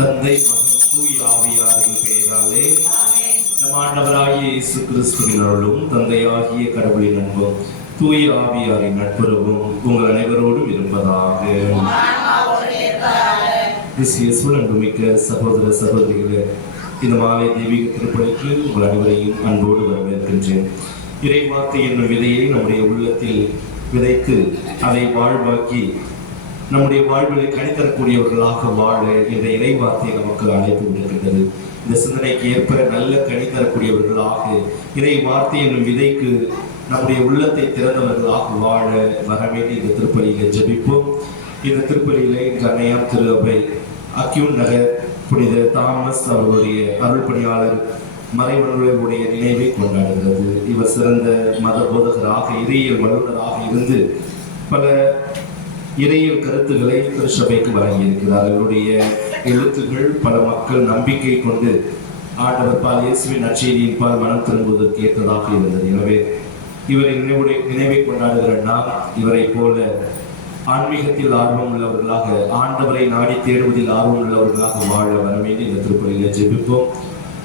தந்தை மகன் தூய ஆவியாரின் பெயராலே நம் ஆண்டவராகிய இயேசு கிறிஸ்துவின் அருளும் தந்தையாகிய கடவுளின் அன்பும் தூய ஆவியாரின் நட்புறவும் உங்கள் அனைவரோடும் இருப்பதாக. அன்புமிக்க சகோதர சகோதரிகளே, இந்த மாலை தெய்வீக திருப்பலிக்கு உங்கள் அனைவரையும் அன்போடு வரவேற்கின்றேன். இறைவார்த்தை என்னும் விதையை நம்முடைய உள்ளத்தில் விதைத்து அதை வாழ்வாக்கி நம்முடைய வாழ்விலை கனித்தரக்கூடியவர்களாக வாழ இந்த இறைவார்த்தை நமக்கு அழைப்பு விடுகின்றது. இந்த சிந்தனைக்கு ஏற்ப நல்ல கனித்தரக்கூடியவர்களாக இறை வார்த்தை என்னும் விதைக்கு நம்முடைய உள்ளத்தை திறந்தவர்களாக வாழ வரவேண்டி இந்த திருப்பலியில ஜெபிப்போம். இந்த திருப்பலியில இன்று அன்னையாம் திரு அவை அக்யூன் நகர் புனித தாமஸ் அவர்களுடைய அருள் பணியாளர் மறைவர்களுடைய நினைவை கொண்டாடுகிறது. இவர் சிறந்த மத போதகராக இறையியல் வல்லுநராக இருந்து பல இறையியல் கருத்துக்களை திருச்சபைக்கு வழங்கியிருக்கிறார். இவருடைய எழுத்துகள் பல மக்கள் நம்பிக்கை கொண்டு ஆண்டவர் பால் இயேசுவின் நற்செய்தியின் பால் மனம் திரும்புவதற்கு ஏற்றதாக இருந்தது. எனவே இவரை நினைவை கொண்டாடுகிற நாம் இவரை போல ஆன்மீகத்தில் ஆர்வம் உள்ளவர்களாக, ஆண்டவரை நாடி தேடுவதில் ஆர்வம் உள்ளவர்களாக வாழ வரவேண்டி இந்த திருப்பலியில ஜெபிப்போம்.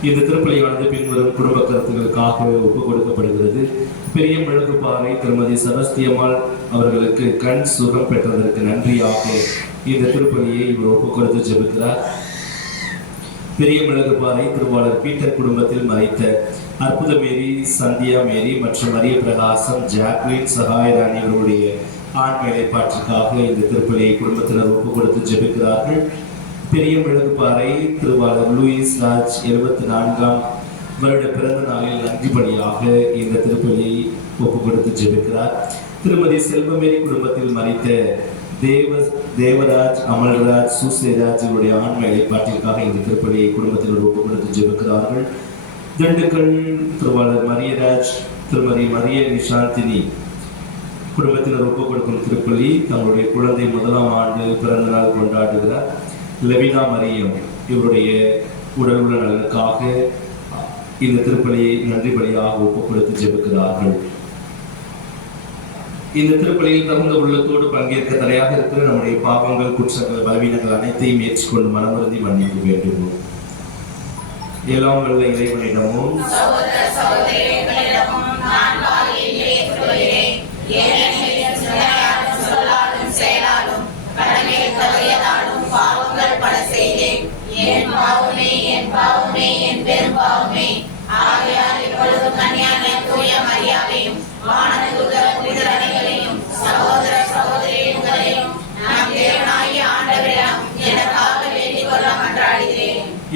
இந்த திருப்பலியானது பின்வரும் குடும்ப கருத்துக்களுக்காக ஒப்புக் கொடுக்கப்படுகிறது. பெரிய மெழுகுபாறை திருமதி செபஸ்தியம்மாள் அவர்களுக்கு கண் சுகம் பெற்றதற்கு நன்றியாக இந்த திருப்பலியை இவர் ஒப்புக் கொடுத்து ஜெபிக்கிறார். பெரிய மெழுகுபாறை திருவாளர் பீட்டர் குடும்பத்தில் மறைத்த அற்புத மேரி, சந்தியா மேரி மற்றும் மரிய பிரகாசம், ஜாக்லின், சகாயராணி இவருடைய ஆண் வேலைப்பாட்டிற்காக இந்த திருப்பலியை குடும்பத்தினர் ஒப்புக் கொடுத்து ஜெபிக்கிறார்கள். பெரிய மெழுகுபாறை திருவாளர் லூயிஸ் ராஜ் 74ஆம் வருட பிறந்த நாளில் நன்றிபடியாக இந்த திருப்பலியை ஒப்புக் கொடுத்து ஜெபிக்கிறார். திருமதி செல்வமேரி குடும்பத்தில் மறைத்த தேவராஜ், அமல்ராஜ், சூசேராஜ் இவருடைய ஆண் வேலைப்பாட்டிற்காக இந்த திருப்பலியை குடும்பத்தினர் ஒப்புக் கொடுத்து ஜெபிக்கிறார்கள். திண்டுக்கல் திருவாளர் மரியராஜ், திருமதி மரிய நிஷாந்தினி குடும்பத்தினர் ஒப்புக் கொடுக்கும் திருப்பலி தங்களுடைய குழந்தை 1ஆம் ஆண்டு பிறந்த நாள் கொண்டாடுகிறார். லெவினா மரியம் இவருடைய உடல் உள்ள நலனுக்காக இந்த திருப்பலியை நன்றி பலியாக ஒப்புக் கொடுத்து ஜெபிக்கிறார்கள். இந்த திருப்பலியில் தகுந்த உள்ளத்தோடு பங்கேற்க தடையாக இருக்கிற நம்முடைய பாவங்கள், குற்றங்கள், பலவீனங்கள் அனைத்தையும் ஏற்றுக்கொண்டு மனமுறுதி மன்னிக்க வேண்டும். எல்லாம் வல்ல இறைவனிடமும்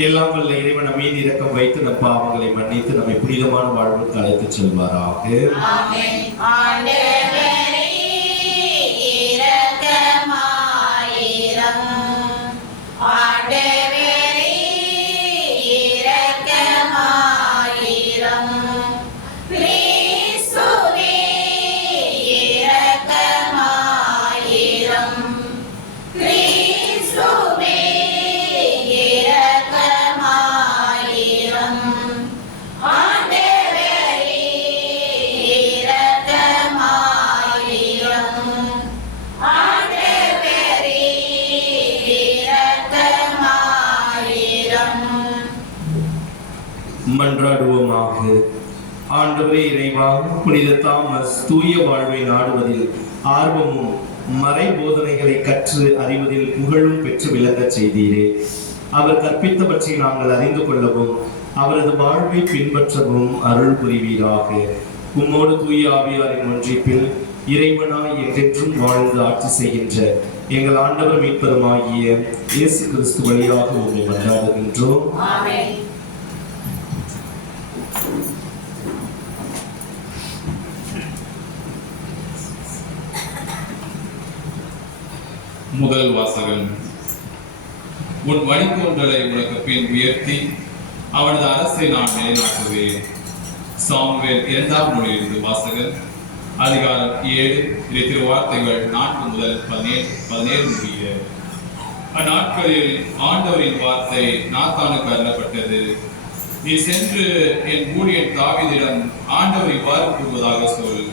எல்லாம் வல்ல இறைவன் மீது இரக்கம் வைத்து நம் பாவங்களை மன்னித்து நம்மை புனிதமான வாழ்வுக்கு அழைத்து செல்வாராக. மன்றாடுவோமாக. ஆண்டவரே இறைவா, புனித தாமஸ் தூய வாழ்வை நாடுவதில் ஆர்வமும் மறை போதனைகளை கற்று அறிவதில் புகழும் பெற்று விளங்க செய்தீரே. அவர் கற்பித்தவற்றை நாங்கள் அறிந்து கொள்ளவும் அவரது வாழ்வை பின்பற்றவும் அருள் புரிவீராக. உம்மோடு தூய ஆவியாரின் ஒன்றிப்பில் இறைவனாய் என்றென்றும் வாழ்ந்து ஆட்சி செய்கின்ற எங்கள் ஆண்டவர் மீட்பருமாகிய இயேசு கிறிஸ்து வழியாக உம்மை மன்றாடுகின்றோம். முதல் வாசகம். உன் வழித்தோன்றலை உனக்கு பின் உயர்த்தி அவனது அரசை நான் நிலைநாட்டுவேன். சாமுவேல் 2ஆம் நூலிலிருந்து வாசகம். அதிகாரம் 7, திருவார்த்தைகள் 4 முதல் 17 முடிய. அந்நாட்களில் ஆண்டவரின் வார்த்தை நாத்தானுக்கு அருளப்பட்டது. நீ சென்று என் ஊழியன் தாவீதிடம் ஆண்டவர் இவ்வாறு கூறுவதாக சொல்.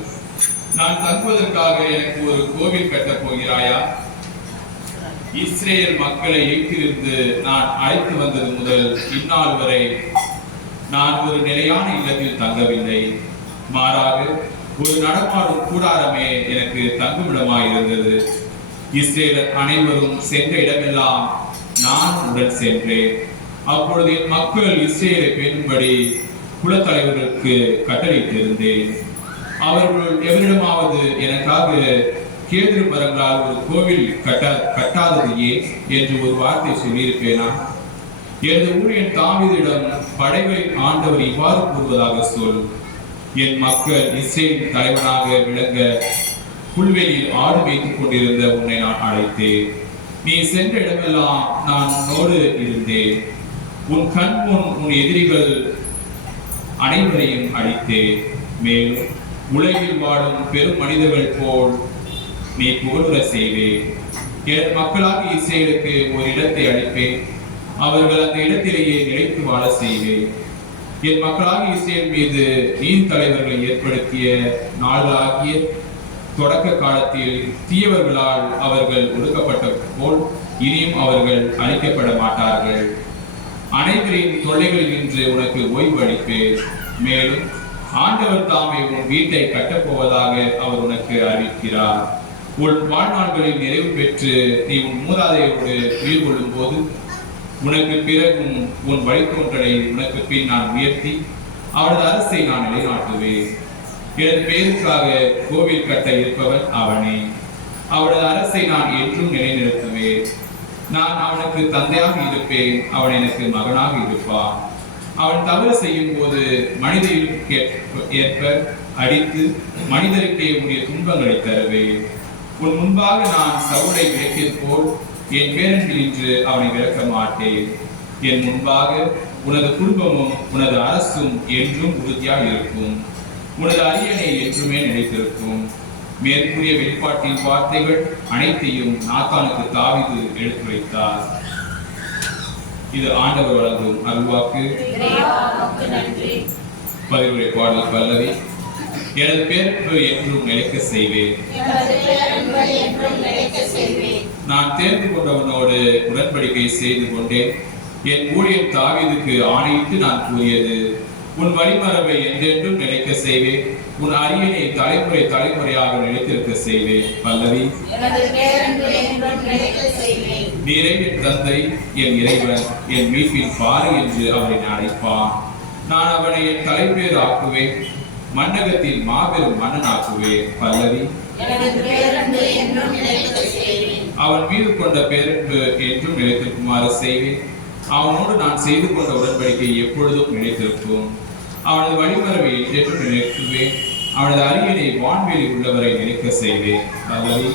நான் தங்குவதற்காக எனக்கு ஒரு கோவில் கட்டப் போகிறாயா? இஸ்ரேல் மக்களை எகிப்திலிருந்து நான் அழைத்து வந்தது முதல் இந்நாள் வரை நான் ஒரு நிலையான இல்லத்தில் தங்கவில்லை. மாறாக ஒரு நடமாடும் கூடாரமே எனக்கு தங்குமிடமாய் இருந்தது. இஸ்ரேலர் அனைவரும் சென்ற இடமெல்லாம் நான் உடன் சென்றேன். அப்பொழுது என் மக்கள் இஸ்ரேலை பேணும்படி குலத்தலைவர்களுக்கு கட்டளையிட்டிருந்தேன். அவர்கள் எவரிடமாவது எனக்காக கேதுரு மரங்களால் ஒரு கோவில் கட்டாதது ஏன் என்று ஒரு வார்த்தை சொல்லியிருப்பேனா? எனது ஊழியன் தாவீதிடம் படைகளின் ஆண்டவர் இவ்வாறு கூறுவதாக சொல், என் மக்கள் இஸ்ரேலின் தலைவனாக விளங்க புல்வெளியில் ஆடு வைத்துக் கொண்டிருந்த உன்னை நான் அழைத்தேன். நீ சென்ற இடமெல்லாம் நான் உன்னோடு இருந்தேன். உன் கண் முன் உன் எதிரிகள் அனைவரையும் அழித்தேன். மேலும் உலகில் வாழும் பெரும் மனிதர்கள் போல் நீ புகழுற செய்வேன். என் மக்களாக இஸ்ரேலுக்கு ஒரு இடத்தை அளிப்பேன். அவர்கள் அந்த இடத்திலேயே நிலைத்து வாழ செய்வேன். என் மக்களாக இஸ்ரேல் மீது நீதி தலைவர்களை ஏற்படுத்திய நாள்களாகிய தொடக்க காலத்தில் தீயவர்களால் அவர்கள் ஒடுக்கப்பட்ட போல் இனியும் அவர்கள் அழிக்கப்பட மாட்டார்கள். அனைவரின் தொல்லைகளில் நின்று உனக்கு ஓய்வு அளிப்பேன். மேலும் ஆண்டவர் தாமே உன் வீட்டை கட்டப்போவதாக அவர் உனக்கு அறிவிக்கிறார். உன் வாழ்நாள்களில் நிறைவு பெற்று நீ உன் மூதாதையோடு உயிர் கொள்ளும் போது உனக்கு பிறகும் உன் வழித்தோன்றலை உனக்கு பின் நான் உயர்த்தி அவரது அரசை நான் நிலைநாட்டுவேன். எனது பெயருக்காக கோவில் கட்ட இருப்பவன் அவனே. அவரது அரசை நான் என்றும் நிலைநிறுத்துவேன். நான் அவனுக்கு தந்தையாக இருப்பேன், அவன் எனக்கு மகனாக இருப்பான். அவன் தவறு செய்யும் போது மனிதருக்கு ஏற்ப அடித்து மனிதருக்கே உரிய துன்பங்களை தருவேன். உன் முன்பாக நான் சவுலை விளக்கியது போல் என் பேரன்பில் இன்று அவனை விளக்க மாட்டேன். என் முன்பாக உனது குடும்பமும் உனது அரசும் என்றும் உறுதியாக இருக்கும். உனது அரியணை என்றுமே நிலைத்திருக்கும். மேற்கூறிய வெளிப்பாட்டின் வார்த்தைகள் அனைத்தையும் நாத்தானுக்கு தாவீது எடுத்துரைத்தார். இது ஆண்டவர் வழங்கும் அருள்வாக்கு. பதிவுரை பாடல் பல்லவி. எனது பேரன்பு என்றும் நிலைக்க செய்வேன். நான் தேர்ந்து கொண்டவனோடு உடன்படிக்கை செய்து கொண்டேன். என் ஊழியர் தாவீதுக்கு ஆணையிட்டு நான் கூறியது, உன் வழிமரபை என்றென்றும் நிலைக்க செய்வேன். உன் அரியணை தலைமுறை தலைமுறையாக நிலைத்திருக்க செய்வேன். பல்லவி. நீரே என் தந்தை, என் இறைவன், என் மீட்பின் பாறை என்று அவனை அழைப்பான். நான் அவனை என் தலைப்பேர் ஆக்குவேன், மன்னகத்தின் மாபெரும் மன்னன் ஆக்குவேன். பல்லவி. அவன் மீது கொண்ட பேரன்பு என்றும் நிலைத்திருக்குமாறு செய்வேன். அவனோடு நான் செய்து கொண்ட உடன்படிக்கை எப்பொழுதும் நிலைத்திருக்கும். அவனது வழிமரபை என்றென்றும் நிலைக்குவேன். அவனது அரியணை வான்வெளி உள்ளவரை நிலைக்க செய்வேன். பல்லவி.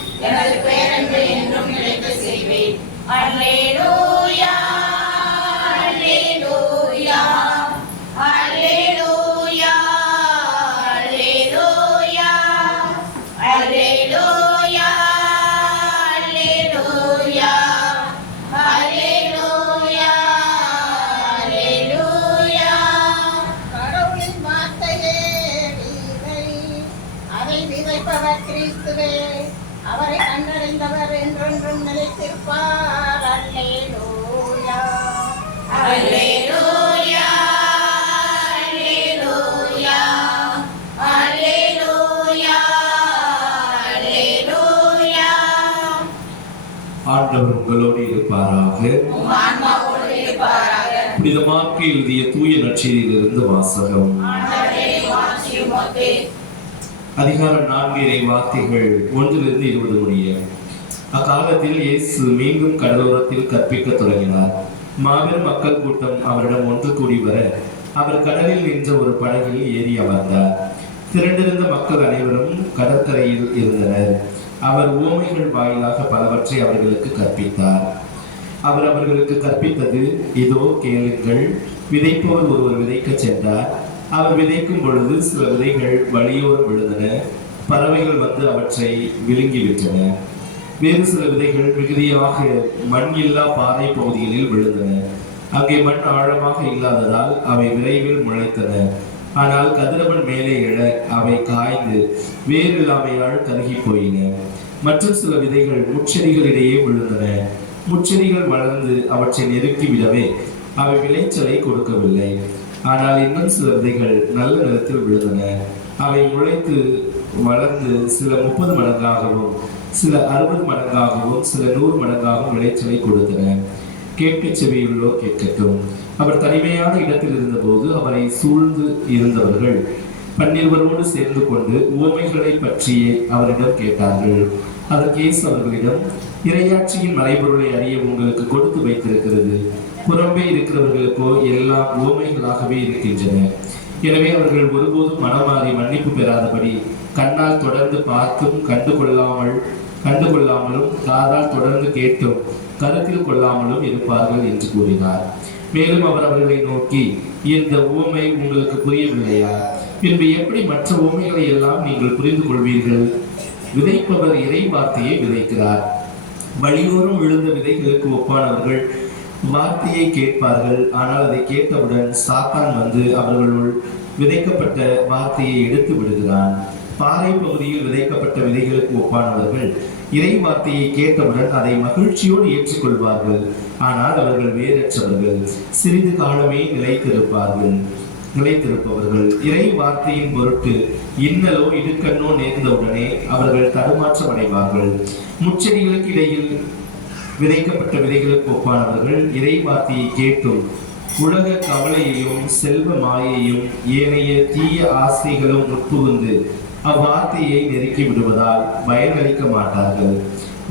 அவரை கண்டறிந்தவர் என்றென்றும் நிலைத்திருப்பார். அல்லேலூயா, அல்லேலூயா, அல்லேலூயா, அல்லேலூயா, அல்லேலூயா. ஆண்டவர் உங்களோடு இருப்பாராக. புனித மார்க்கு எழுதிய தூய நற்செய்தியிலிருந்து வாசகம். அதிகாரம் 4 இறை வார்த்தைகள் 1-20 முடிய. அக்காலத்தில் இயேசு மீண்டும் கடலோரத்தில் கற்பிக்க தொடங்கினார். மாபெரும் மக்கள் கூட்டம் அவரிடம் ஒன்று கூடி வர அவர் கடலில் நின்ற ஒரு படகில் ஏறி அமர்ந்தார். திரண்டிருந்த மக்கள் அனைவரும் கடற்கரையில் இருந்தனர். அவர் உவமைகள் வாயிலாக பலவற்றை அவர்களுக்கு கற்பித்தார். அவர் அவர்களுக்கு கற்பித்தது, இதோ கேளுங்கள். விதைப்பவர் ஒருவர் விதைக்க சென்றார். அவர் விதைக்கும் பொழுது சில விதைகள் வழியோரம் விழுந்தன. பறவைகள் வந்து அவற்றை விழுங்கிவிட்டன. வேறு சில விதைகள் மிகுதியாக மண் இல்லா பாறை பகுதிகளில் விழுந்தன. அங்கே மண் ஆழமாக இல்லாததால் அவை விரைவில் முளைத்தன. ஆனால் கதிரவன் மேலே எழ அவை காய்ந்து வேறு இல்லாமையால் கருகி போயின. மற்றும் சில விதைகள் முட்செடிகளிடையே விழுந்தன. முச்செடிகள் வளர்ந்து அவற்றை நெருக்கி விடவே அவை விளைச்சலை கொடுக்கவில்லை. ஆனால் இன்னும் சில விதைகள் நல்ல நிலத்தில் விழுந்தன. அவை முளைத்து வளர்ந்து சில 30 மடங்காகவும் சில 60 மடங்காகவும் சில 100 மடங்காகவும் விளைச்சலை கொடுத்தன. கேட்க செவியுள்ளோர் கேட்கட்டும். அவர் தனிமையான இடத்தில் இருந்தபோது அவரை சூழ்ந்து இருந்தவர்கள் 12 சேர்ந்து கொண்டு உவமைகளை பற்றியே அவரிடம் கேட்டார்கள். அதற்கு இயேசு அவர்களிடம், இறையாட்சியின் மறைபொருளை அறிய உங்களுக்கு கொடுத்து வைத்திருக்கிறது. புறம்பே இருக்கிறவர்களுக்கோ எல்லாம் உவமைகளாகவே இருக்கின்றன. எனவே அவர்கள் ஒருபோதும் மனமாறி மன்னிப்பு பெறாதபடி கண்ணால் தொடர்ந்து பார்த்தும் கண்டுகொள்ளாமலும் காதால் தொடர்ந்து கேட்டும் கருத்தில் கொள்ளாமலும் இருப்பார்கள் என்று கூறினார். மேலும் அவர் அவர்களை நோக்கி, இந்த உவமை உங்களுக்கு புரியவில்லையா? பின்பு எப்படி மற்ற உவமைகளை எல்லாம் நீங்கள் புரிந்து கொள்வீர்கள்? விதைப்பவர் இறை வார்த்தையை விதைக்கிறார். வழியோறும் விழுந்த விதைகளுக்கு ஒப்பானவர்கள் வார்த்தையை கேட்பார்கள். ஆனால் அதை கேட்டவுடன் சாத்தான் வந்து அவர்களுள் விதைக்கப்பட்ட வார்த்தையை எடுத்து விடுகிறான். பாறை பகுதியில் விதைக்கப்பட்ட விதைகளுக்கு ஒப்பானவர்கள் இறை வார்த்தையை கேட்டவுடன் அதை மகிழ்ச்சியோடு ஏற்றுக்கொள்வார்கள். ஆனால் அவர்கள் வேறற்றவர்கள், சிறிது காலமே நிலைத்திருப்பவர்கள். இறை வார்த்தையின் பொருட்டு இன்னலோ இடுக்கண்ணோ நேர்ந்தவுடனே அவர்கள் தடுமாற்றம் அடைவார்கள். முச்செடிகளுக்கு இடையில் விதைக்கப்பட்ட விதைகளுக்கு ஒப்பானவர்கள் இறை வார்த்தையை கேட்டும் உலக கவலையையும் செல்வ மாயையும் ஏனைய தீய ஆசைகளும் உட்புகுந்து அவ்வார்த்தையை நெருக்கி விடுவதால் பயனளிக்க மாட்டார்கள்.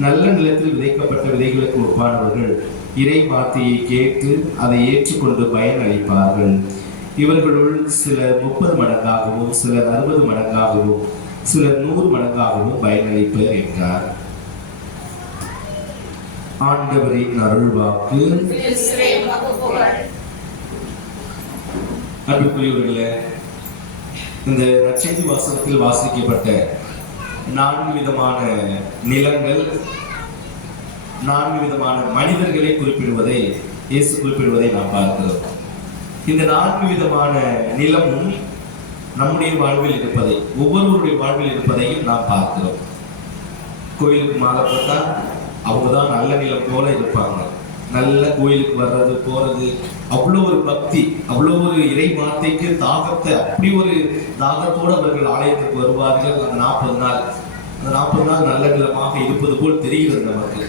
நல்ல நிலத்தில் விதைக்கப்பட்ட விதைகளுக்கு ஒப்பானவர்கள் இறை வார்த்தையை கேட்டு அதை ஏற்றுக்கொண்டு பயனளிப்பார்கள். இவர்களுள் சிலர் 30 மடங்காகவும் சிலர் 60 மடங்காகவும் சிலர் 100 மடங்காகவும் பயனளிப்பர் என்றார். ஆண்டவரின் அருள்வாக்கு. அன்புக்குரியவர்களே, இந்த நற்செய்தி வாசகத்தில் வாசிக்கப்பட்ட 4 விதமான நிலங்கள், 4 விதமான மனிதர்களை குறிப்பிடுவதை இயேசு குறிப்பிடுவதை நாம் பார்க்கிறோம். இந்த 4 விதமான நிலமும் நம்முடைய வாழ்வில் இருப்பதை, ஒவ்வொருவருடைய வாழ்வில் இருப்பதையும் நாம் பார்க்கிறோம். கோயிலுக்கு மாலை போட்டா அவங்க தான் நல்ல நிலம் போல இருப்பாங்க. நல்ல கோயிலுக்கு வர்றது போறது, அவ்வளோ ஒரு பக்தி, அவ்வளோ ஒரு இறை வார்த்தைக்கு தாகத்தை, அப்படி ஒரு தாகத்தோடு அவர்கள் ஆலயத்துக்கு வருவார்கள். அந்த 40 நாள் நல்ல நிலமாக இருப்பது போல் தெரிகிறது நமக்கு.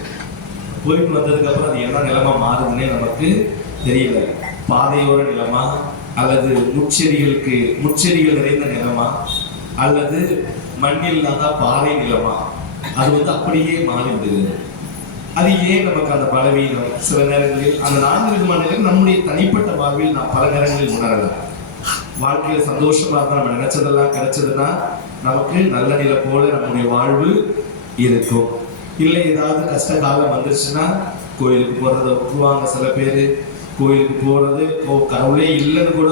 போயிட்டு வந்ததுக்கு அப்புறம் அது என்ன நிலமா மாறுதுன்னே நமக்கு தெரியல. பாதையோர நிலமா, அல்லது முச்செடிகள் நிறைந்த நிலமா, அல்லது மண்ணில் இல்லாத பாறை நிலமா, அது அப்படியே மாறிவிடுகிறது. அது ஏன் நமக்கு அந்த பலவீனம்? சில நேரங்களில் அந்த 4 விதமான நிலைகள் நம்முடைய தனிப்பட்ட வாழ்வில் நாம் பல நேரங்களில் உணரலாம். வாழ்க்கையில் சந்தோஷமா இருந்தால் நம்ம நினைச்சதெல்லாம் கிடைச்சதுன்னா நமக்கு நல்ல நிலை போல நம்முடைய வாழ்வு இருக்கும். இல்லை ஏதாவது கஷ்ட காலம் வந்துருச்சுன்னா கோயிலுக்கு போறதை விட்டுருவாங்க. சில பேர் கோயிலுக்கு போறது கடவுளே இல்லைன்னு கூட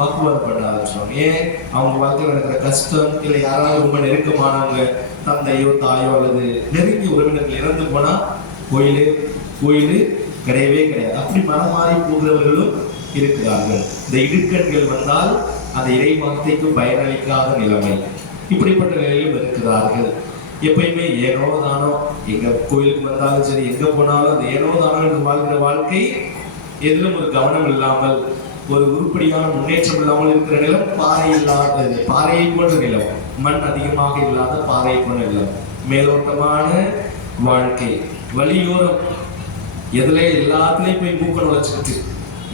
வாக்குவாதம் பண்ண ஆரம்பிச்சிடுவாங்க. ஏன்? அவங்க வாழ்க்கையில் நடக்கிற கஷ்டம், இல்லை யாராவது ரொம்ப நெருக்கமானவங்க, தந்தையோ தாயோ அல்லது நெருங்கிய உறவினர்கள் இறந்து போனா கோயிலு கிடையவே கிடையாது. அப்படி மனம் மாறி போகிறவர்களும் இருக்கிறார்கள். இந்த இடுக்கண்கள் வந்தால் அந்த இறை வார்த்தைக்கு பயனளிக்காத நிலைமை, இப்படிப்பட்ட நிலையிலும் இருக்கிறார்கள். எப்பயுமே ஏனோ தானோ, எங்க கோயிலுக்கு வந்தாலும் சரி, எங்க போனாலும் அந்த ஏனோ தானோ என்று வாழ்கிற வாழ்க்கை, எதிலும் ஒரு கவனம் இல்லாமல், ஒரு உருப்படியான முன்னேற்றம் இல்லாமல் இருக்கிற நிலம் பாறையை போன்ற நிலம், மண் அதிகமாக இல்லாத பாறையை போன்ற நிலம், மேலோட்டமான வாழ்க்கை. வழியோரம் எதுல எல்லாத்துலயும் போய் மூக்கணும் வச்சுக்கிட்டு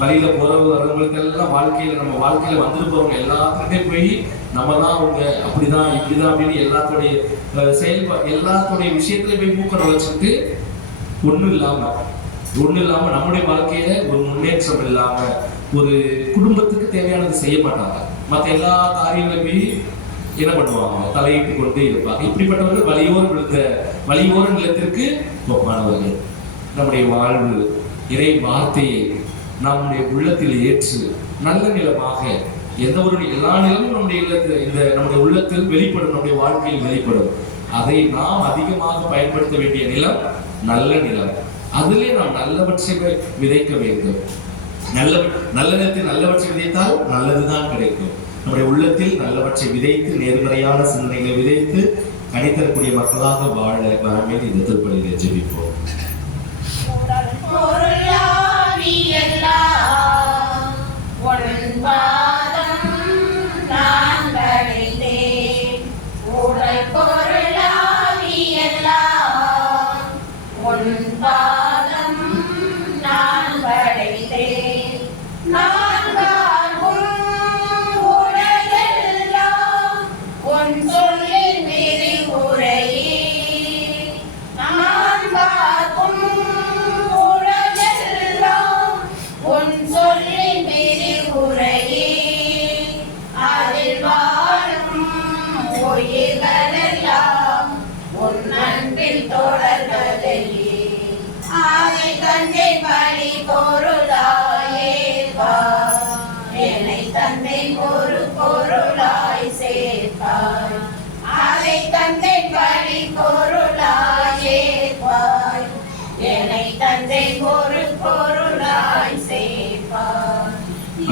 வழியில வரவங்களுக்கு எல்லாம் நம்ம வாழ்க்கையில வந்துட்டு போறவங்க எல்லாத்துக்குமே போய் நம்ம தான் அவங்க அப்படிதான் இப்படிதான் அப்படின்னு எல்லாத்துடைய விஷயத்துல போய் மூக்கணும் வச்சுக்கிட்டு ஒண்ணும் இல்லாம நம்முடைய வாழ்க்கையில ஒரு முன்னேற்றம் இல்லாம, ஒரு குடும்பத்துக்கு தேவையானது செய்ய மாட்டாங்க. மற்ற எல்லா காரியங்களும் போய் என்ன பண்ணுவாங்க? தலையிட்டு கொண்டு இருப்பாங்க. இப்படிப்பட்டவர்கள் வழியோர நிலத்திற்கு ஒப்பானவர்கள். நம்முடைய வாழ்வு இறை வார்த்தையை நம்முடைய உள்ளத்தில் ஏற்று நல்ல நிலமாக, எல்லா நிலமும் நம்முடைய உள்ளத்தில் வெளிப்படும், நம்முடைய வாழ்க்கையில் வெளிப்படும். அதை நாம் அதிகமாக பயன்படுத்த வேண்டிய நிலம் நல்ல நிலம். அதிலே நாம் நல்லவற்றை விதைக்க வேண்டும். நல்ல நிலத்தில் நல்லவற்றை விதைத்தால் நல்லதுதான் கிடைக்கும். நம்முடைய உள்ளத்தில் நல்லவற்றை விதைத்து, நேர்மறையான சிந்தனைகளை விதைத்து கனித்தரக்கூடிய மக்களாக வாழ வரமே இந்த திருப்பலியிலே ஜெபிப்போம்.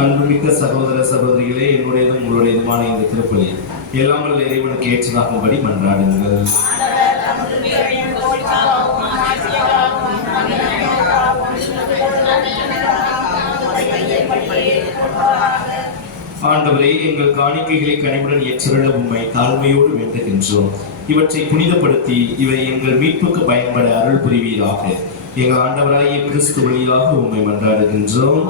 அன்புமிக்க சகோதர சகோதரிகளே, என்னுடையதும் உங்களுடையதுமான இந்த திருப்பலி எல்லாம் வல்ல இறைவனுக்கு ஏற்றதாகும்படி மன்றாடுங்கள். ஆண்டவரே, எங்கள் காணிக்கைகளை கனிவுடன் ஏற்றருள உம்மை தாழ்மையோடு வேண்டுகின்றோம். இவற்றை புனிதப்படுத்தி இவை எங்கள் மீட்புக்கு பயன்பட அருள் புரிவீராக. எங்கள் ஆண்டவராகிய கிறிஸ்து வழியாக உம்மை மன்றாடுகின்றோம்.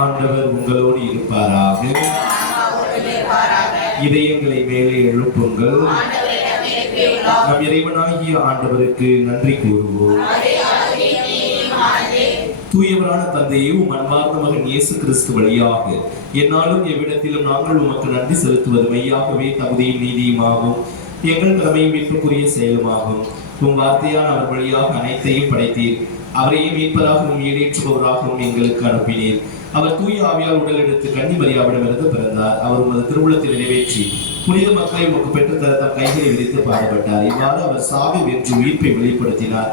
ஆண்டவர் உங்களோடு இருப்பாராக. இதயங்களை மேலே எழுப்புங்கள். நம் இறைவனாகிய ஆண்டவருக்கு நன்றி கூறுவோம். தூயவரான தந்தையே, உம் அன்பார்ந்த மகன் இயேசு கிறிஸ்து வழியாக என்னாலும் எவ்விடத்திலும் நாங்கள் உமக்கு நன்றி செலுத்துவது மெய்யாகவே தகுதியும் நீதியுமாகும், எங்கள் கடமையும் மீட்புக்குரிய செயலுமாகும். உம் வார்த்தையால் அவர் வழியாக அனைத்தையும் படைத்தீர். அவரையே மீட்பதாகவும் ஈடேற்றுபவராகவும் எங்களுக்கு அனுப்பினீர். அவர் தூய ஆவியால் உடல் எடுத்து கன்னி மரியாவிடமிருந்து பிறந்தார். அவர் உமது திருவுளத்தை நிறைவேற்றி புனித மக்களை உமக்கு பெற்றுத்தர தம் கைகளை விரித்து பாடுபட்டார். இவ்வாறு அவர் சாவை வென்று உயிர்ப்பை வெளிப்படுத்தினார்.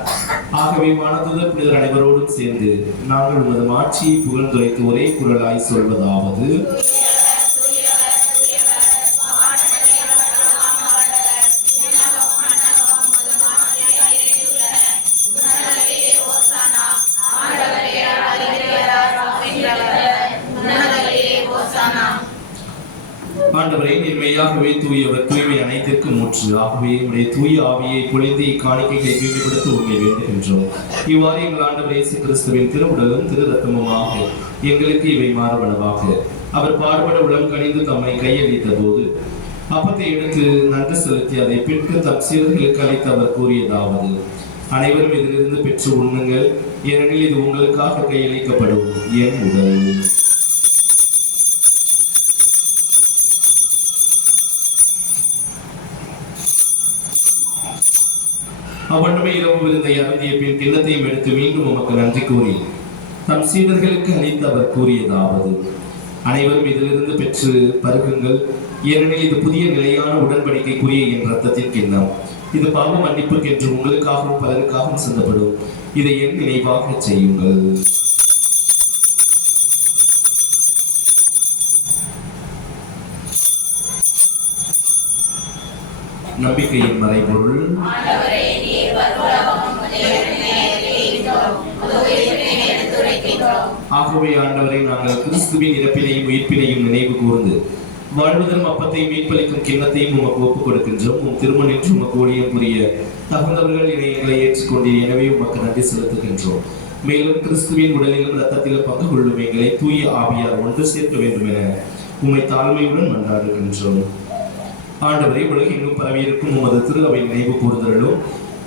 ஆகவே வானதூதர் புனிதர் அனைவரோடும் சேர்ந்து நாங்கள் உமது மாட்சியை புகழ்ந்துரைத்து ஒரே குரலாய் சொல்வதாவது: ஆண்டவரே, நீர் மெய்யாகவே தூயவர், தூய்மை அனைத்திற்கும் முற்று. ஆகவே உடைய தூய ஆவியை பொழிந்து இக்காணிக்கைகளை தூய்மைப்படுத்த உண்மை வேண்டுகின்றோம். இவ்வாறு எங்கள் ஆண்டவர் இயேசு கிறிஸ்துவின் திருவுடலும் திரு ரத்தமுமாக எங்களுக்கு இவை மாறுபனவாக. அவர் பாடுபட உளம் கனிந்து தம்மை கையளித்த போது அப்பத்தை எடுத்து நன்றி செலுத்தி அதை பிற்கு தம் சீடர்களுக்கு அளித்து அவர் கூறியதாவது: அனைவரும் இதிலிருந்து பெற்று உண்ணுங்கள், ஏனெனில் இது உங்களுக்காக கையளிக்கப்படும் என் உடல். அவ்வண்ணமே இரவு விருந்தை அருந்திய பின் கிண்ணத்தையும் எடுத்து மீண்டும் உமக்கு நன்றி கூறி தம் சீடர்களுக்கு அளித்து அவர் கூறியதாவது: அனைவரும் இதிலிருந்து பெற்று பருகுங்கள், ஏனெனில் இது புதிய நிலையான உடன்படிக்கைக்குரிய என் ரத்தத்தின் கிண்ணம். இது பாவ மன்னிப்புக்கு என்று உங்களுக்காகவும் பலருக்காகவும் சிந்தப்படும். இதை என் நினைவாக செய்யுங்கள். நம்பிக்கையின் மறைபொருள். ஆகவே ஆண்டவரை, நாங்கள் கிறிஸ்துவின் இறப்பினையும் உயிர்ப்பினையும் நினைவு கூர்ந்து வாழ்வதரும் அப்பத்தையும் மீட்பளிக்கும் கிண்ணத்தையும் உமக்கு ஒப்புக் கொடுக்கின்றோம். உம் திருமணின்று உமக்கு ஊழியம் புரிய தகுந்தவர்கள் எங்களை ஏற்றுக்கொண்டீர். எனவே உமக்கு நன்றி செலுத்துகின்றோம். மேலும் கிறிஸ்துவின் உடலிலும் இரத்தத்திலும் பங்கு கொள்ளும் எங்களை தூய ஆவியார் ஒன்று சேர்க்க வேண்டும் என உம்மை தாழ்மையுடன் மன்றாடுகின்றோம். ஆண்டவரை, உலகெங்கும் பரவியிருக்கும் உமது திரு அவை நினைவு கூர்ந்தருளும்.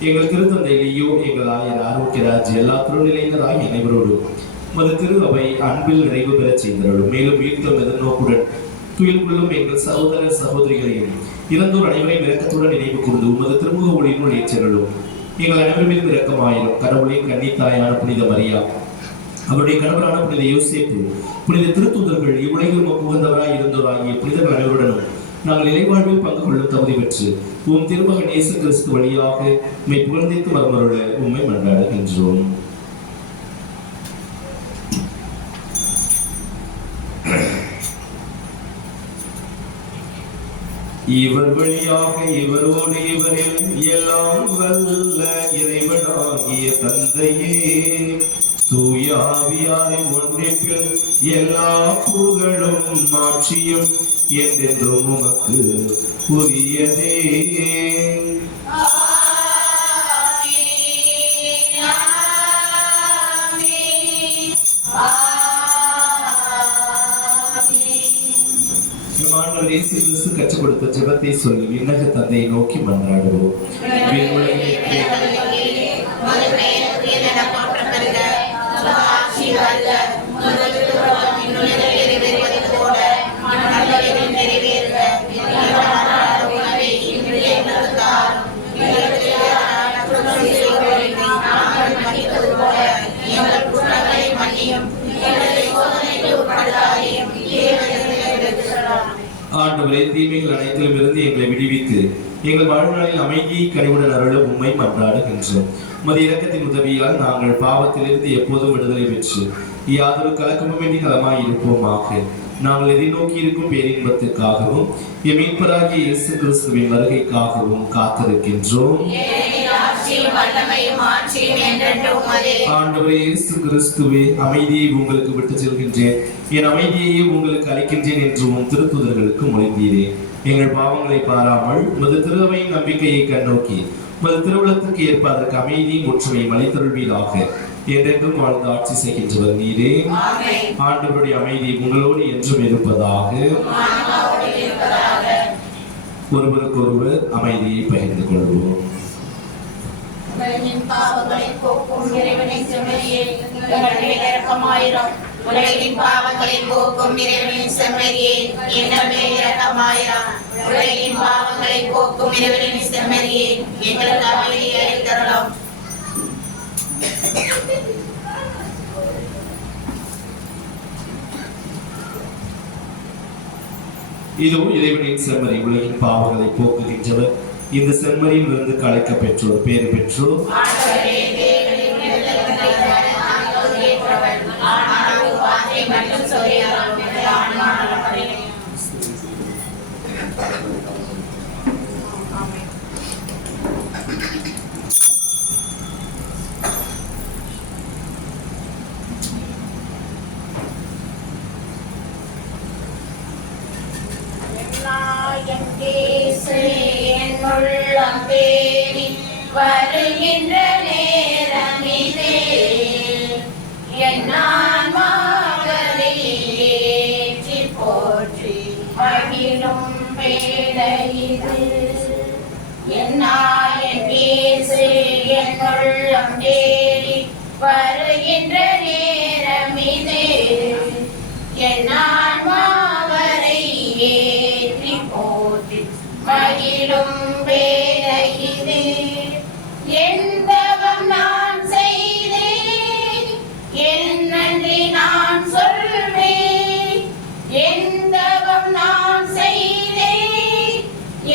எங்கள் திருத்தந்தை லியோ, எங்கள் ஆயர் ஆரோக்கியராஜ், எல்லா திருநிலையினராய் அனைவரோடும் உமது திரு அவை அன்பில் நிறைவு பெறச் செய்தருளும். மேலும் வீழ்த்தும் எதிர்நோக்குடன் துயில் கொள்ளும் எங்கள் சகோதர சகோதரிகளையும் இறந்தோர் அனைவரையும் இரக்கத்துடன் நினைவு கூர்ந்து உமது திருமுக ஒளியினுள் ஏற்றருளும். எங்கள் அனைவரும் இரக்கமாயிரும். கடவுளின் கன்னித்தாயான புனித மரியா, அவருடைய கணவரான புனித யோசேப்பு, புனித திருத்தூதர்கள், இவ்வுலகில் உமக்கு உகந்தவராய் இருந்தோராகிய புனிதர்கள் அனைவருடனும் நாங்கள் இறைவாழ்வில் பங்கு கொள்ளும் தகுதி பெற்று உம் திருமகன் இயேசு கிறிஸ்து வழியாக உம்மை புகழ்ந்தித்து மரமருள உம்மை மன்றாடுகின்றோம். இவர் வழியாக இவரோடு இவரில் எல்லாம் வல்ல இறைவனாகிய தந்தையே, தூய ஆவியாரின் ஒன்றிப்பில் எல்லா புகழும் மாட்சியும் என்றென்றும் உமக்கு உரியதே. கற்றுக் கொடுத்த ஜெபத்தை சொல்லி விண்ணக தந்தையை நோக்கி மன்றாடுவோம். ஆண்டவரே, தீமைகள் அனைத்திலும் இருந்து எங்களை விடுவித்து எங்கள் வாழ்நாளில் அமைதியை கனிவுடன் அருள உம்மை மன்றாடுகின்றோம். உமது இரக்கத்தின் உதவியால் நாங்கள் பாவத்திலிருந்து எப்போதும் விடுதலை பெற்று யாதொரு கலக்கமுமின்றி நலமாய் இருப்போமாக. நாங்கள் எதிர்நோக்கி இருக்கும் பேரின்பத்துக்காகவும் எம் மீட்பராகிய இயேசு கிறிஸ்துவின் வருகைக்காகவும் காத்திருக்கின்றோம். ஆண்டவரே இயேசு கிறிஸ்துவே, அமைதியை உங்களுக்கு விட்டு செல்கின்றேன், என் அமைதியையே உங்களுக்கு அளிக்கின்றேன் என்று உம் திருத்தூதர்களுக்கு மொழிந்தீரே. எங்கள் பாவங்களை பாராமல் உமது திருவையின் நம்பிக்கையை கண்ணோக்கி உமது திருவுளத்துக்கு ஏற்ப அதற்கு அமைதியும் ஒற்றுமையும் அளித்தருள்வீராக. என்றென்றும் வாழ்ந்து ஆட்சி செய்கின்றவர் நீரே. ஆண்டவருடைய அமைதி உங்களோடு என்றும் இருப்பதாக. ஒருவருக்கொருவர் அமைதியை பகிர்ந்து கொள்வோம். உலகின் பாவங்களை போக்கும் இறைவனை செம்மறியே, எங்கள் மேல் இரக்கமாயிரம். உலகின் பாவங்களை போக்கும் இறைவனின் செம்மறியே, எங்கள் மேல் இரக்கமாயிரம். உலகின் பாவங்களை போக்கும் இறைவனின் செம்மறியே, எங்களுக்கு அமைதியை அளித்தருளும். இதோ இறைவனின் செம்மறி, உலகின் பாவங்களை போக்குகின்றவர். இந்த செம்மறியில் இருந்து கலைக்க பெற்றோர் பேறு பெற்றோர். வருகின்ற நேரம் இதே, என் ஆன்மாவை ஏற்றி போற்றி மகிழும் வேளை இது. என் இயேசு என் உள்ளம் தேடி வருகின்ற நேரம் இதே, என் ஆன்மாவை ஏற்றி போற்றி மகிழும் வேளை இது. எந்தவம் நான் செய்தேன், என் நன்றி நான் சொல்வேன். எந்தவம் நான் செய்தேன்,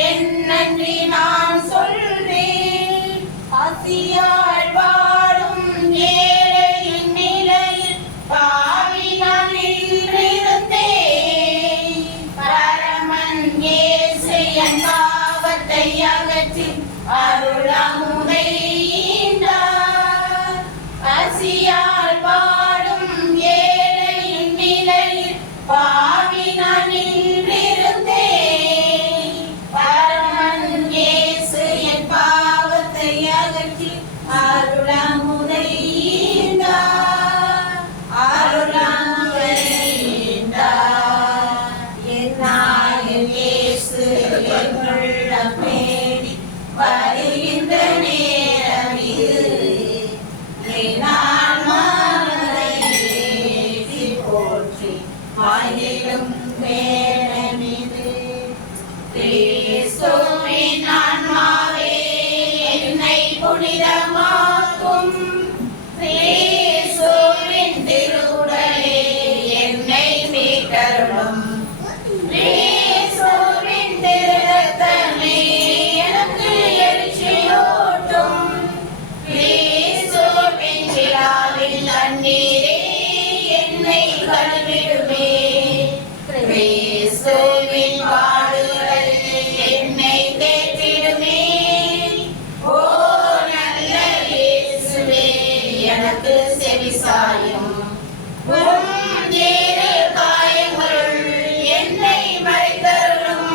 என் நன்றி நான் சொல்வேன். பசியால் வாடும் ஏழையின் நிலையில் பாவி நான் நின்றிருந்தேன். பரமன் இயேசு என் பாவத்தை அகற்றி அருளமுதை ஈந்தார். பசியால் வாடும் ஏழையின் நிலையில் பாவி நான் நின்றிருந்தேன். பரமன் இயேசு என் பாவத்தை அகற்றி அருளமுதை ஈந்தார். அருளமுதை ஈந்தார். என் நாயன் இயேசு என் உள்ளம் தேடி வருகின்ற நேரம் இது, என் ஆன்மாவை ஏற்றி போற்றி மகிழும் நேரம் இது. கிறிஸ்துவின் ஆன்மாவே என்னை புனிதமாக்கும். கிறிஸ்துவின் திருவுடலே என்னை மீட்டருளும். கிறிஸ்துவின் திருரத்தமே எனக்கு எழுச்சியூட்டும். கிறிஸ்துவின் விழாவில் தண்ணீரே என்னை கழுவிடுமே. கிறிஸ்துவின் பாடுகள் என்னை தேற்றிடுமே. ஓ நல்ல இயேசுவே, எனக்கு செவிசாயும். உம் இரு காயங்களுள் என்னை மறைத்தருளும்.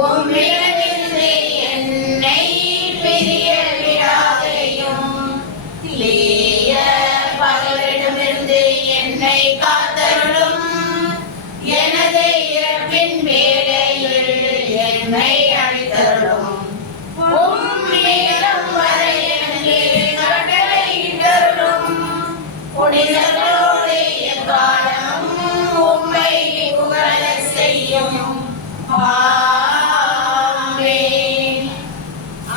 உம்மிடமிருந்து என்னை பிரிய விடாதேயும். தீய பகைவரிடமிருந்து என்னை காத்தருளும். எனது இறப்பின் வேளையில் என்னை அழித்தருளும். உம் நேரம் வரை எனக்கு கட்டளையிட்டருளும். புனிதர்களோடு எக்காலமும் உம்மை புகழச் செய்யும். ஆமென்.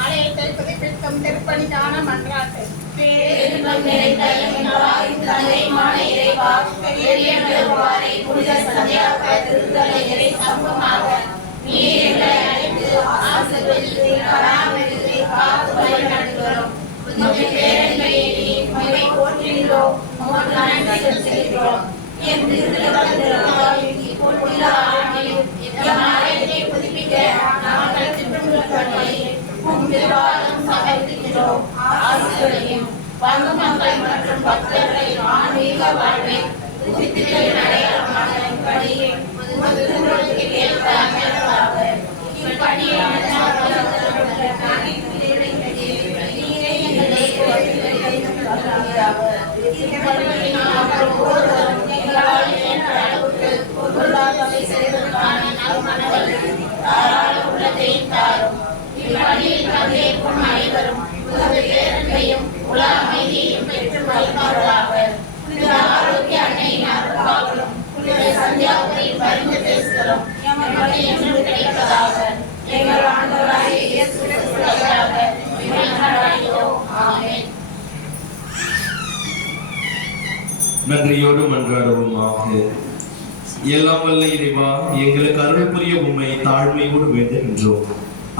ஆலயத்தை புதுப்பிக்கும் திருப்பணிக்கான மன்றாட்டு. பேரின்பம் நிறைந்த எங்கள் தந்தை மாநில இறைவா, பெரிய பெருவாரை புனித சந்தியாக திருத்தலைகளை சம்பவமாக நீர் எங்களை அழைத்து ஆசீர்வதித்து பராமரித்து காத்து வழிநடத்தி வரும் உம்முடைய பேரன்பையை உம்மை போற்றுகிறோம், உமக்கு நன்றி செலுத்துகிறோம். என் திருத்தலத்திற்காக இப்பொழுது ஆணையும் எம் ஆலயத்தை புதுப்பிக்க நாங்கள் திட்டமிட்டபடி உம் திருவாரம் சமர்ப்பிக்கிறோம். ஆசீர்வதியும் பங்கு மக்கள் மற்றும் பக்தர்களின் ஆன்மீக வாழ்வை புதுப்பித்தலின் அடையாளமாக இப்படி உமது திருவுளத்திற்கு ஏற்ப அமைவதாக. இப்பணியை நீரே எங்களை எங்களால் இயன்ற அளவுக்கு பொருளாதாரத்தை செய்வதற்கான நல்மனதை தாராள உள்ளத்தையும் தாரும். இப்பணியில் பங்கேற்கும் அனைவரும் உமது பேரன்பையும் உல அமைதியையும் பெற்று வருவார்களாக. புனித ஆரோக்கிய அன்னையின் அருள்வாக்களும் புனித சந்தியாவுடைய பரிந்து பேசுகிறோம் எமக்கு என்று கிடைப்பதாக. எங்கள் ஆண்டவராகிய இயேசு கிறிஸ்து வழியாக மன்றாடுகிறோம். ஆமென். நன்றியோடு மன்றாடுவோமாக. எல்லாம் வல்ல இறைவா, எங்களுக்கு அருள் புரிய உம்மை தாழ்மையோடு வேண்டுகின்றோம்.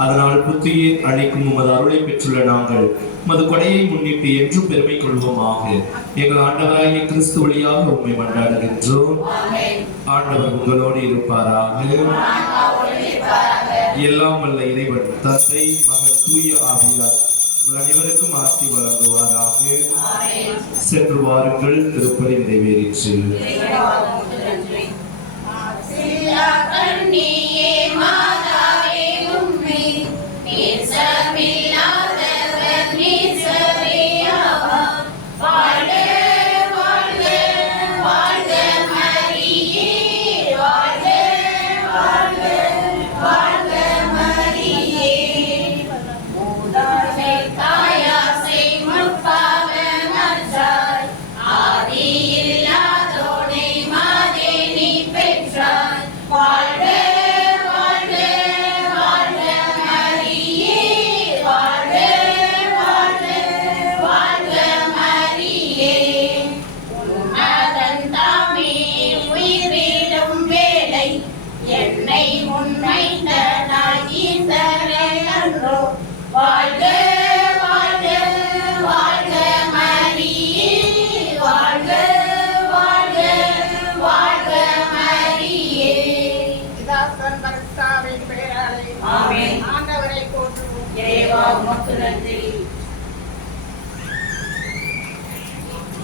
அதனால் புத்துயிர் அளிக்கும் உமது அருளை பெற்றுள்ள நாங்கள் உமது கொடையை முன்னிட்டு என்றும் பெருமை கொள்வோமாக. எங்கள் ஆண்டவராகிய கிறிஸ்து வழியாக உம்மை மன்றாடுகின்றோம். ஆண்டவர் உங்களோடு இருப்பாராக. எல்லாம் வல்ல இறைவன் தந்தை, மகன், தூய ஆவியார் உங்கள் அனைவருக்கும் ஆசி வழங்குவாராக. சென்று வாருங்கள், திருப்பலி நிறைவேறிற்று. ஆண்டவரை போற்றுவோம். இறைவா, உமக்கு நன்றி.